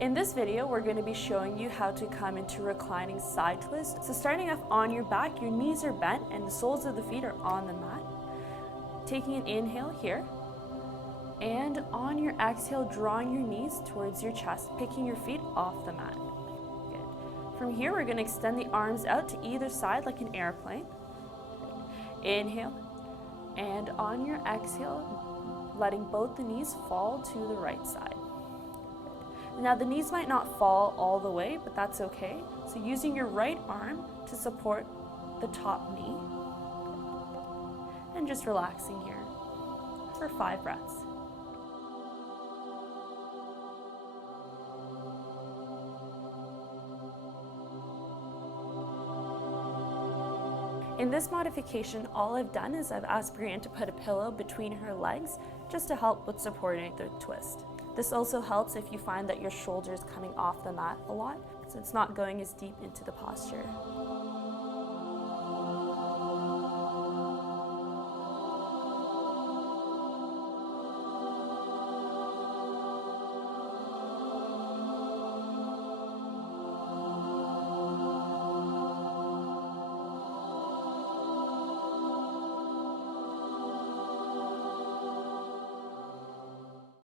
In this video, we're going to be showing you how to come into reclining side twist. So starting off on your back, your knees are bent and the soles of the feet are on the mat. Taking an inhale here, and on your exhale, drawing your knees towards your chest, picking your feet off the mat. Good. From here, we're going to extend the arms out to either side like an airplane. Inhale, and on your exhale, letting both the knees fall to the right side. Now the knees might not fall all the way, but that's okay. So using your right arm to support the top knee, and just relaxing here for 5 breaths. In this modification, all I've done is I've asked Brianne to put a pillow between her legs just to help with supporting the twist. This also helps if you find that your shoulder is coming off the mat a lot, so it's not going as deep into the posture.